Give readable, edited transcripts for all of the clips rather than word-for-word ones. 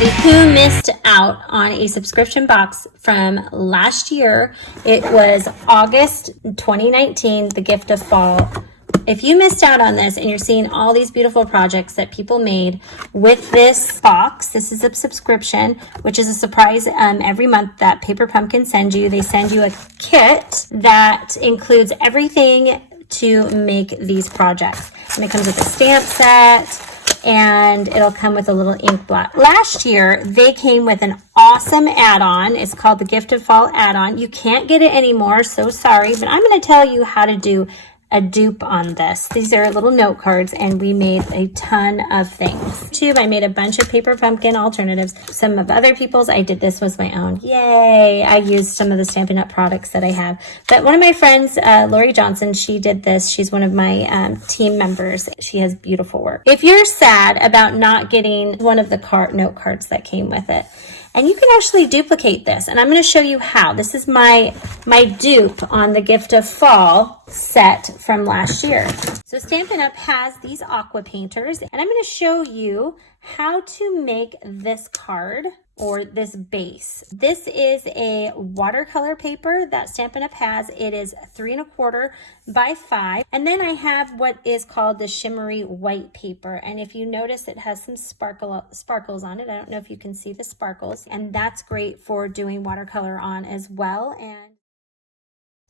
everybody who missed out on a subscription box from last year. It was August 2019, the gift of fall. If you missed out on this and you're seeing all these beautiful projects that people made with this box, this is a subscription, which is a surprise every month that Paper Pumpkin sends you. They send you a kit that includes everything to make these projects. And it comes with a stamp set, and it'll come with a little ink blot. Last year, they came with an awesome add-on. It's called the Gift of Fall add-on. You can't get it anymore, so sorry, but I'm going to tell you how to do a dupe on this. These are little note cards, and we made a ton of things. I made a bunch of Paper Pumpkin alternatives. Some of other people's, I did this was my own. Yay! I used some of the Stampin' Up! Products that I have. But one of my friends, Lori Johnson, she did this. She's one of my team members. She has beautiful work. If you're sad about not getting one of the note cards that came with it, and you can actually duplicate this, and I'm going to show you how. This is my dupe on the Gift of Fall set from last year. So Stampin' Up! Has these aqua painters, and I'm going to show you how to make this card or this base. This is a watercolor paper that Stampin' Up! Has. It is 3 1/4 by 5. And then I have what is called the Shimmery White paper. And if you notice, it has some sparkles on it. I don't know if you can see the sparkles. And that's great for doing watercolor on as well. And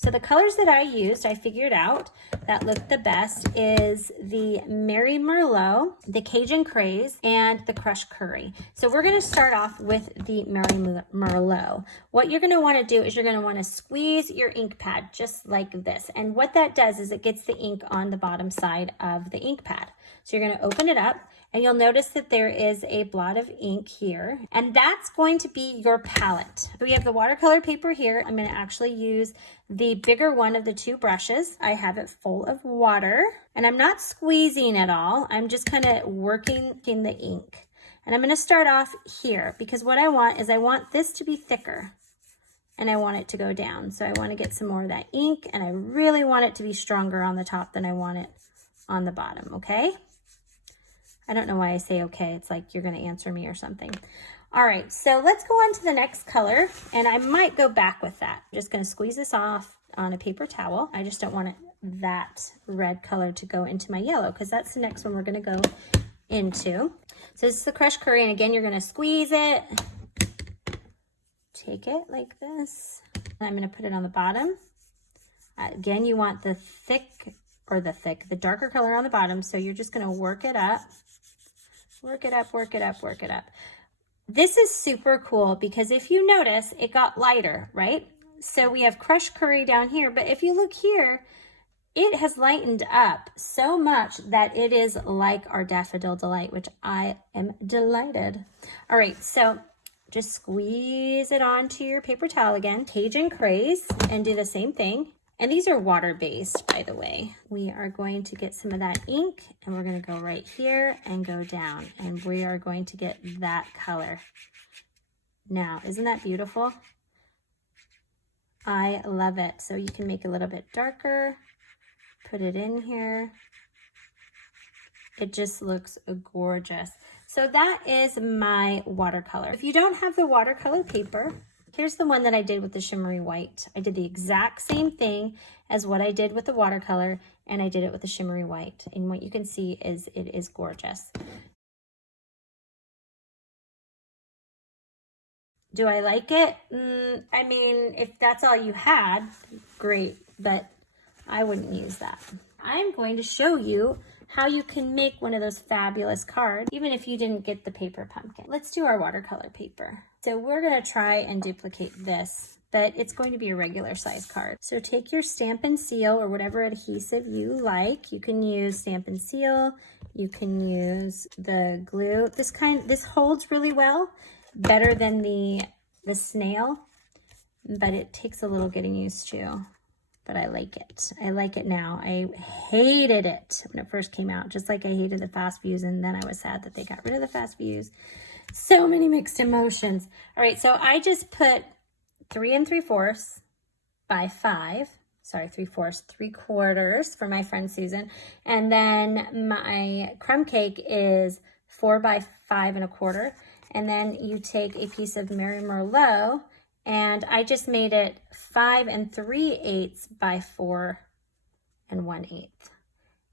so the colors that I used, I figured out that looked the best is the Merry Merlot, the Cajun Craze, and the Crushed Curry. So we're going to start off with the Merry Merlot. What you're going to want to do is you're going to want to squeeze your ink pad just like this. And what that does is it gets the ink on the bottom side of the ink pad. So you're going to open it up, and you'll notice that there is a blot of ink here, and that's going to be your palette. So we have the watercolor paper here. I'm going to actually use the bigger one of the two brushes. I have it full of water, and I'm not squeezing at all. I'm just kind of working in the ink. And I'm going to start off here, because what I want is I want this to be thicker, and I want it to go down. So I want to get some more of that ink, and I really want it to be stronger on the top than I want it on the bottom, okay? I don't know why I say okay. It's like you're going to answer me or something. All right, so let's go on to the next color, and I might go back with that. I'm just going to squeeze this off on a paper towel. I just don't want that red color to go into my yellow, because that's the next one we're going to go into. So this is the Crushed Curry, and again, you're going to squeeze it. Take it like this. And I'm going to put it on the bottom. Again, you want the darker color on the bottom, so you're just going to work it up. Work it up, work it up, work it up. This is super cool because if you notice, it got lighter, right? So we have Crushed Curry down here, but if you look here, it has lightened up so much that it is like our Daffodil Delight, which I am delighted. All right, so just squeeze it onto your paper towel again, Cajun Craze, and do the same thing. And these are water-based, by the way. We are going to get some of that ink, and we're going to go right here and go down, and we are going to get that color. Now, isn't that beautiful? I love it. So you can make it a little bit darker, put it in here. It just looks gorgeous. So that is my watercolor. If you don't have the watercolor paper, here's the one that I did with the Shimmery White. I did the exact same thing as what I did with the watercolor, and I did it with the Shimmery White. And what you can see is it is gorgeous. Do I like it? I mean, if that's all you had, great, but I wouldn't use that. I'm going to show you how you can make one of those fabulous cards, even if you didn't get the Paper Pumpkin. Let's do our watercolor paper. So we're going to try and duplicate this, but it's going to be a regular size card. So take your Stampin' Seal or whatever adhesive you like. You can use Stampin' Seal. You can use the glue. This holds really well, better than the snail, but it takes a little getting used to. But I like it. I like it now. I hated it when it first came out, just like I hated the fast views, and then I was sad that they got rid of the fast views. So many mixed emotions. All right, so I just put 3 3/4 by 5. Sorry, 3/4, 3/4 for my friend Susan. And then my crumb cake is 4 by 5 1/4. And then you take a piece of Merlot, and I just made it 5 3/8 by 4 1/8.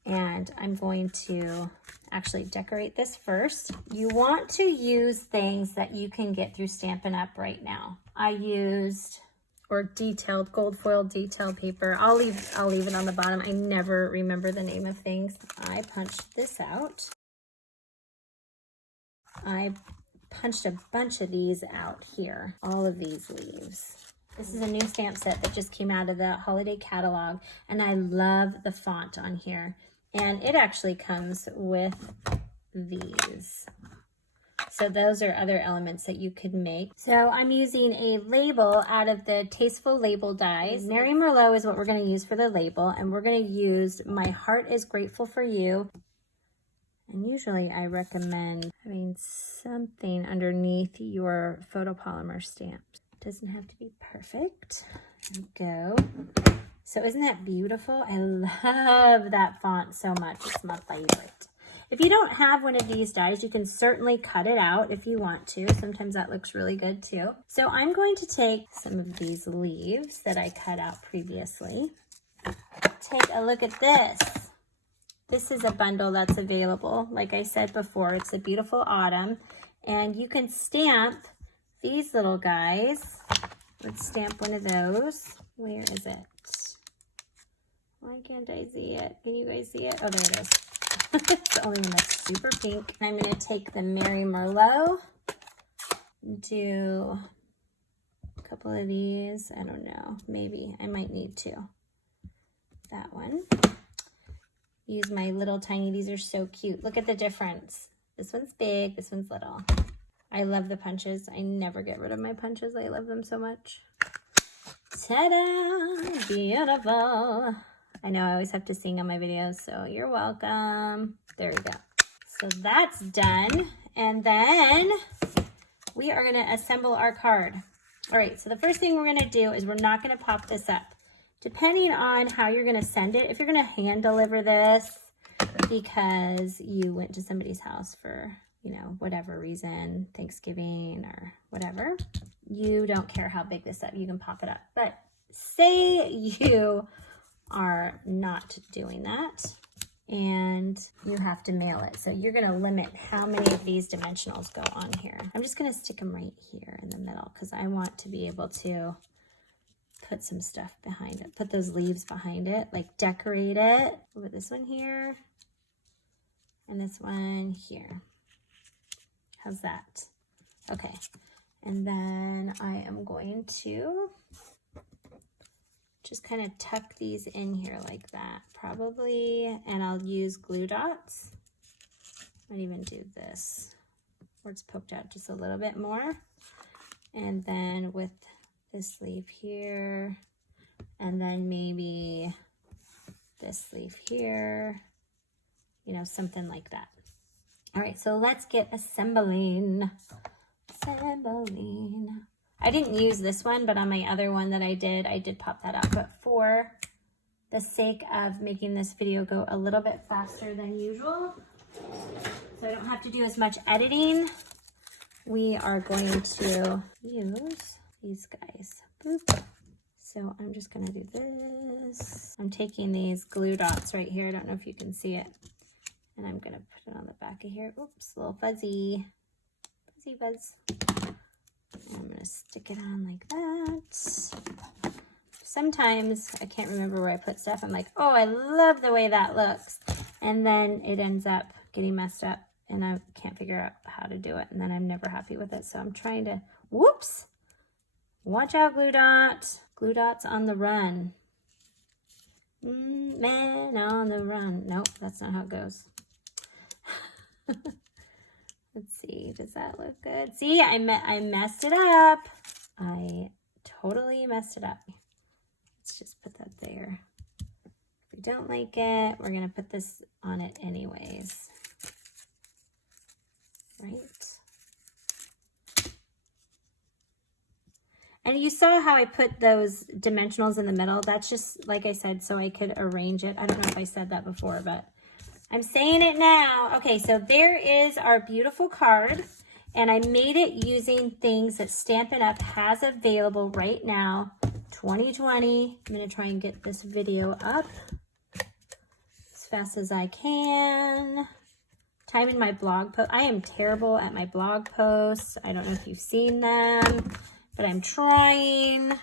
And I'm going to actually decorate this first. You want to use things that you can get through Stampin' Up! Right now. I used, or detailed, gold foil detail paper. I'll leave it on the bottom. I never remember the name of things. I punched this out. I punched a bunch of these out here. All of these leaves. This is a new stamp set that just came out of the holiday catalog, and I love the font on here. And it actually comes with these. So those are other elements that you could make. So I'm using a label out of the Tasteful Label dies. Mary Merlot is what we're going to use for the label, and we're going to use My Heart is Grateful for You. And usually I recommend having something underneath your photopolymer stamp. It doesn't have to be perfect. There we go. So isn't that beautiful? I love that font so much. It's my favorite. If you don't have one of these dies, you can certainly cut it out if you want to. Sometimes that looks really good too. So I'm going to take some of these leaves that I cut out previously. Take a look at this. This is a bundle that's available. Like I said before, it's a beautiful autumn. And you can stamp these little guys. Let's stamp one of those. Where is it? Why can't I see it? Can you guys see it? Oh, there it is. It's the only one that's super pink. I'm going to take the Mary Merlot, do a couple of these. I don't know. Maybe I might need to. That one. Use my little tiny, these are so cute. Look at the difference. This one's big, this one's little. I love the punches. I never get rid of my punches. I love them so much. Ta-da! Beautiful. I know I always have to sing on my videos, so you're welcome. There we go. So that's done. And then we are going to assemble our card. All right, so the first thing we're going to do is we're not going to pop this up. Depending on how you're going to send it, if you're going to hand deliver this because you went to somebody's house for, you know, whatever reason, Thanksgiving or whatever, you don't care how big this up, you can pop it up. But say you are not doing that and you have to mail it. So you're going to limit how many of these dimensionals go on here. I'm just going to stick them right here in the middle because I want to be able to put some stuff behind it. Put those leaves behind it, like decorate it. Put this one here and this one here. How's that? Okay. And then I am going to just kind of tuck these in here like that, probably, and I'll use glue dots. Might even do this, where it's poked out just a little bit more. And then with this leaf here, and then maybe this leaf here, you know, something like that. All right, so let's get assembling. I didn't use this one, but on my other one that I did pop that out. But for the sake of making this video go a little bit faster than usual, so I don't have to do as much editing, we are going to use these guys. Boop. So I'm just gonna do this. I'm taking these glue dots right here. I don't know if you can see it. And I'm gonna put it on the back of here. Oops, a little fuzzy. Fuzzy fuzz. And I'm gonna stick it on like that. Sometimes I can't remember where I put stuff. I'm like, oh, I love the way that looks. And then it ends up getting messed up and I can't figure out how to do it. And then I'm never happy with it. So I'm trying to, whoops. Watch out, glue dot. Glue dots on the run. Man on the run. Nope, that's not how it goes. Let's see, does that look good? See, I messed it up. I totally messed it up. Let's just put that there. If we don't like it, we're gonna put this on it anyways. Right? And you saw how I put those dimensionals in the middle. That's just, like I said, so I could arrange it. I don't know if I said that before, but I'm saying it now. Okay, so there is our beautiful card. And I made it using things that Stampin' Up! Has available right now, 2020. I'm gonna try and get this video up as fast as I can. Time in my blog post. I am terrible at my blog posts. I don't know if you've seen them, but I'm trying.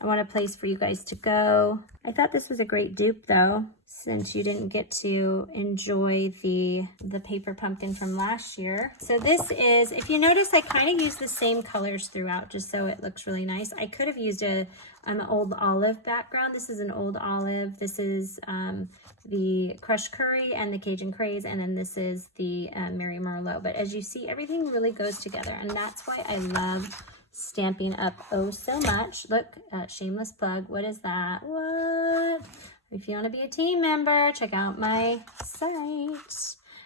I want a place for you guys to go. I thought this was a great dupe though, since you didn't get to enjoy the paper pumpkin from last year. So this is, if you notice, I kind of use the same colors throughout just so it looks really nice. I could have used an old olive background. This is an old olive. This is the crushed curry and the Cajun craze, and then this is the Merry Merlot. But as you see, everything really goes together, and that's why I love Stampin' Up! Oh so much. Look, shameless plug. What is that? What? If you want to be a team member, check out my site.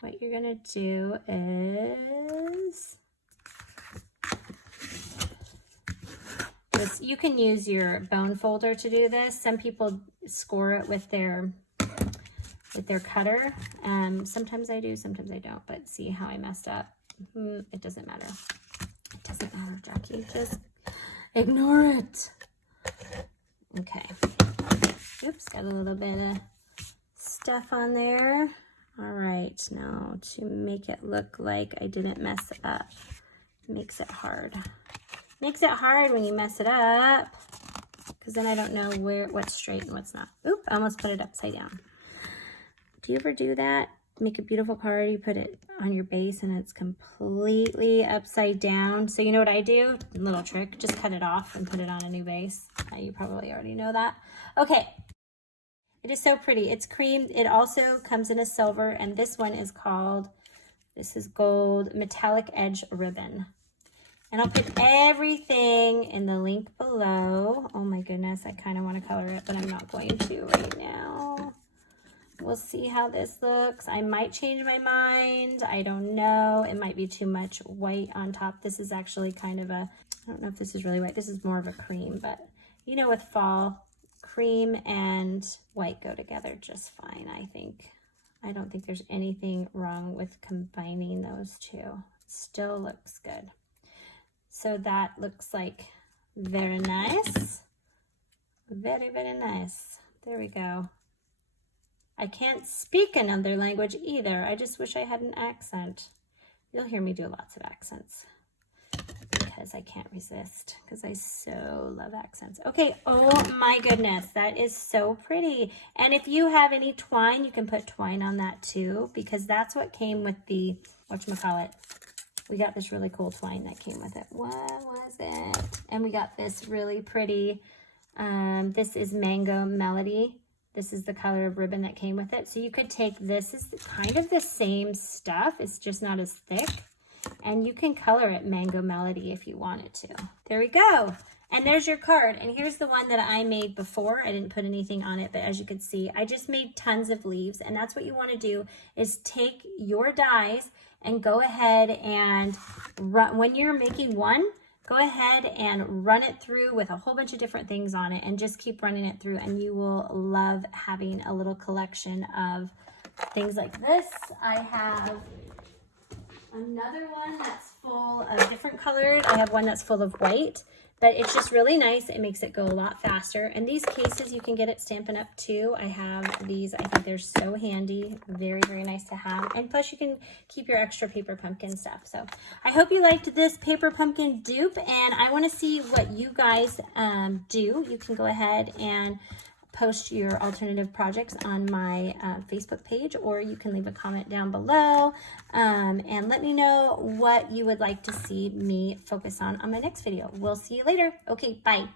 What you're gonna do is you can use your bone folder to do this. Some people score it with their cutter. Sometimes I do, sometimes I don't. But see how I messed up? It doesn't matter. It doesn't matter, Jackie. Just ignore it. Okay. Oops, got a little bit of stuff on there. All right, now to make it look like I didn't mess it up, makes it hard. Makes it hard when you mess it up, because then I don't know what's straight and what's not. Oop, I almost put it upside down. Do you ever do that? Make a beautiful card, you put it on your base and it's completely upside down. So you know what I do? Little trick, just cut it off and put it on a new base. You probably already know that. Okay, it is so pretty. It's cream. It also comes in a silver, and this one is called, this is gold metallic edge ribbon. And I'll put everything in the link below. Oh my goodness, I kind of want to color it, but I'm not going to right now. We'll see how this looks. I might change my mind. I don't know. It might be too much white on top. This is actually kind of a, I don't know if this is really white. This is more of a cream, but you know, with fall, cream and white go together just fine, I think. I don't think there's anything wrong with combining those two. Still looks good. So that looks like very nice. Very, very nice. There we go. I can't speak another language either. I just wish I had an accent. You'll hear me do lots of accents because I can't resist, because I so love accents. Okay, oh my goodness, that is so pretty. And if you have any twine, you can put twine on that too, because that's what came with the, whatchamacallit. We got this really cool twine that came with it. What was it? And we got this really pretty, this is Mango Melody. This is the color of ribbon that came with it. So you could take this, is kind of the same stuff. It's just not as thick. And you can color it Mango Melody if you wanted to. There we go. And there's your card. And here's the one that I made before. I didn't put anything on it, but as you can see, I just made tons of leaves. And that's what you want to do, is take your dies and go ahead and run. When you're making one, go ahead and run it through with a whole bunch of different things on it, and just keep running it through, and you will love having a little collection of things like this. I have another one that's full of different colored. I have one that's full of white, but it's just really nice. It makes it go a lot faster. And these cases you can get at Stampin' Up! Too. I have these. I think they're so handy. Very, very nice to have. And plus you can keep your extra paper pumpkin stuff. So I hope you liked this paper pumpkin dupe, and I want to see what you guys do. You can go ahead and post your alternative projects on my Facebook page, or you can leave a comment down below and let me know what you would like to see me focus on my next video. We'll see you later. Okay, bye.